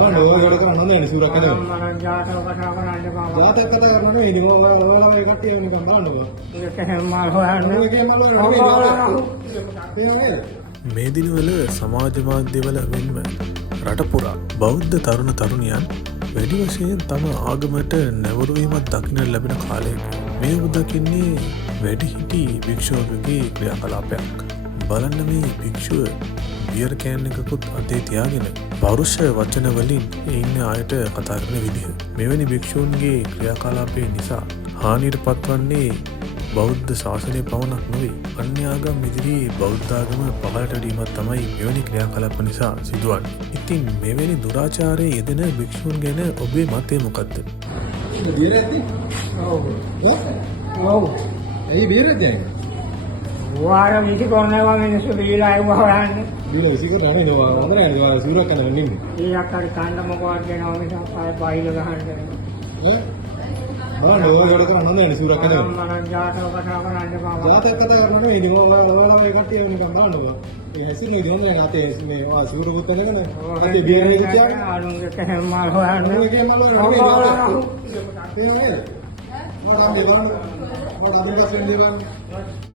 බලන්න ඔයගොල්ලෝ කරන්නේ නැහැ සූරක් කරනවා. මම ජාතක කතා කරන්න බෑ. ජාතක කතා කරනවා නෙවෙයි ඉතින් ඔයාලා ඔය කට්ටිය නිකන් බලන්නකෝ. ඒක හැමෝම හොයන්න. ඒකේ මල්ල මේ දිනවල සමාජ මාධ්‍යවල මෙන්ම රට පුරා බෞද්ධ තරුණ තරුණියන් වැඩි වශයෙන් තම ආගමට නැවරුවීමක් දකින්න ලැබෙන කාලයක මේ ඔබ දකින්නේ වැඩිහිටි භික්ෂුවකගේ ක්‍රියාකලාපයක්. බලන්න මේ භික්ෂුව බියර් කෑන් එකකුත් අතේ තියාගෙන පෞරුෂ වචන වලින් ඉන්න අයට කතා කරන විදිහ. මෙවැනි භික්ෂූන්ගේ ක්‍රියාකලාපය නිසා හානියට පත්වන්නේ බෞද්ධ ශාසනය පවණක් නොවේ. අන්‍ය ආගම් ඉදිරියේ බෞද්ධ ආගම පහළට වීමක් තමයි මෙවැනි ක්‍රියාකලාප නිසා සිදුවන්නේ. ඉතින් මෙවැනි දුරාචාරයේ යෙදෙන භික්ෂූන් ගැන ඔබේ මතය මොකක්ද? බියර් ඇද්දි? ඔව්. ඔව්. ඇයි බියර් ඇද්දි? වාර මිසි කොන්නවා මිනිස්සු බීලා ආව හොයන්නේ. බියර් විසිකර තමයි නෝ හොඳ නැහැ නෝ සූරක් කරනවා නින්නේ. ඊයක් හරි කන්න මොකවත් දෙනවා මිසක් ආයෙ බයිල ගහන්න. බලන්න ඔයගොල්ලෝ කරන්නේ නැහැ සූරක් කරනවා. මම ජාතක කතා කරන්න බෑ. ජාතක කතා කරනවා නෙවෙයි ඉතින් ඔයාලා ඔය කට්ටිය නිකන් බලන්නකෝ. ඒ හැසිරෙන්නේ ඉතින් හොඳ නැහැ අතේ මේ සූරුකුත් වෙනකන් අතේ බියර් එක තියාගෙන ආනුගේ හැමෝම හොයන්න. ඒකේ මල්ල නෙවෙයි. ඕඩම් දෙවන්න. ඕඩම් දෙකෙන් දෙවන්න.